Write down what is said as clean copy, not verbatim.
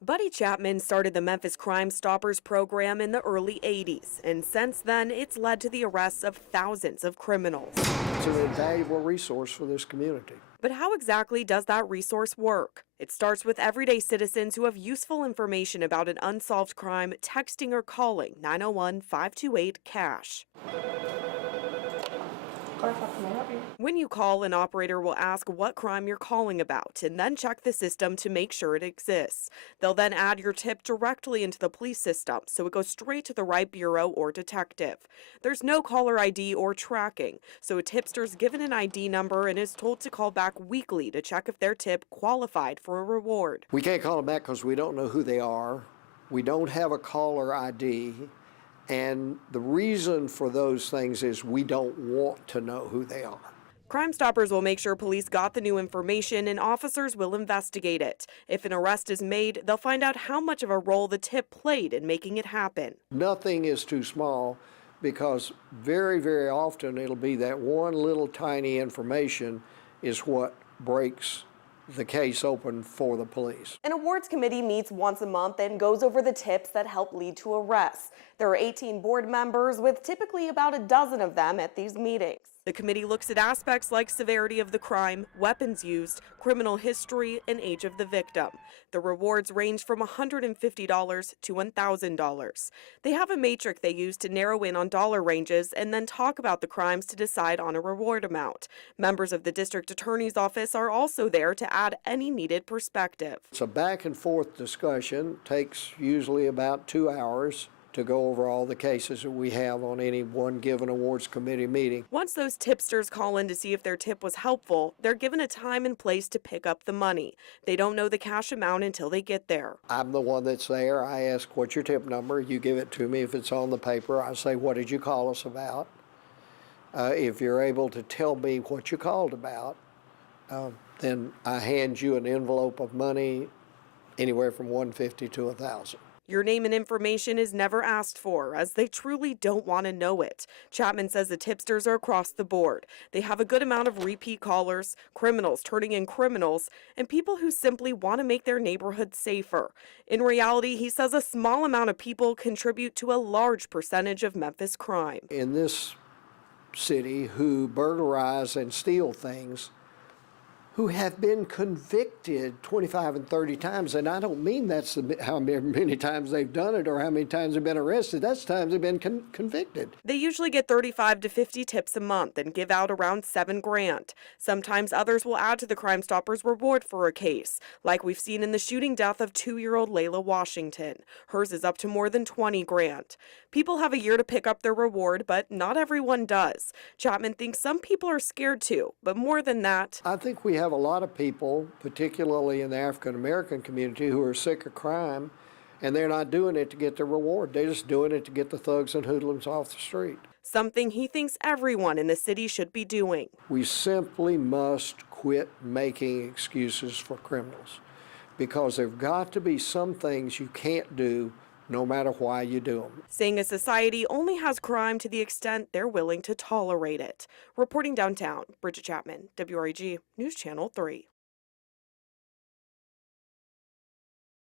Buddy Chapman started the Memphis Crimestoppers program in the early 80s, and since then, it's led to the arrests of thousands of criminals. It's an invaluable resource for this community. But how exactly does that resource work? It starts with everyday citizens who have useful information about an unsolved crime texting or calling 901-528-CASH. When you call, an operator will ask what crime you're calling about and then check the system to make sure it exists. They'll then add your tip directly into the police system, so it goes straight to the right bureau or detective. There's no caller ID or tracking, so a tipster's given an ID number and is told to call back weekly to check if their tip qualified for a reward. We can't call them back because we don't know who they are. We don't have a caller ID. And the reason for those things is we don't want to know who they are. Crimestoppers will make sure police got the new information and officers will investigate it. If an arrest is made, they'll find out how much of a role the tip played in making it happen. Nothing is too small because very, very often it'll be that one little tiny information is what breaks the case open for the police. An awards committee meets once a month and goes over the tips that help lead to arrests. There are 18 board members, with typically about a dozen of them at these meetings. The committee looks at aspects like severity of the crime, weapons used, criminal history, and age of the victim. The rewards range from $150 to $1,000. They have a matrix they use to narrow in on dollar ranges and then talk about the crimes to decide on a reward amount. Members of the district attorney's office are also there to add any needed perspective. It's a back and forth discussion, takes usually about 2 hours to go over all the cases that we have on any one given awards committee meeting. Once those tipsters call in to see if their tip was helpful, they're given a time and place to pick up the money. They don't know the cash amount until they get there. I'm the one that's there. I ask, what's your tip number? You give it to me. If it's on the paper, I say, what did you call us about? If you're able to tell me what you called about, then I hand you an envelope of money, anywhere from $150 to $1,000. Your name and information is never asked for, as they truly don't want to know it. Chapman says the tipsters are across the board. They have a good amount of repeat callers, criminals turning in criminals, and people who simply want to make their neighborhood safer. In reality, he says a small amount of people contribute to a large percentage of Memphis crime. In this city, who burglarize and steal things, who have been convicted 25 and 30 times, and I don't mean that's how many times they've done it or how many times they've been arrested. That's times they've been convicted. They usually get 35 to 50 tips a month and give out around $7 grand. Sometimes others will add to the Crimestoppers reward for a case, like we've seen in the shooting death of 2-year-old Layla Washington. Hers is up to more than 20 grand. People have a year to pick up their reward, but not everyone does. Chapman thinks some people are scared too, but more than that, I think we have a lot of people, particularly in the African American community, who are sick of crime, and they're not doing it to get the reward. They're just doing it to get the thugs and hoodlums off the street. something he thinks everyone in the city should be doing. We simply must quit making excuses for criminals, because there've got to be some things you can't do no matter why you do them. Saying a society only has crime to the extent they're willing to tolerate it. Reporting downtown, Bridget Chapman, WREG News Channel 3.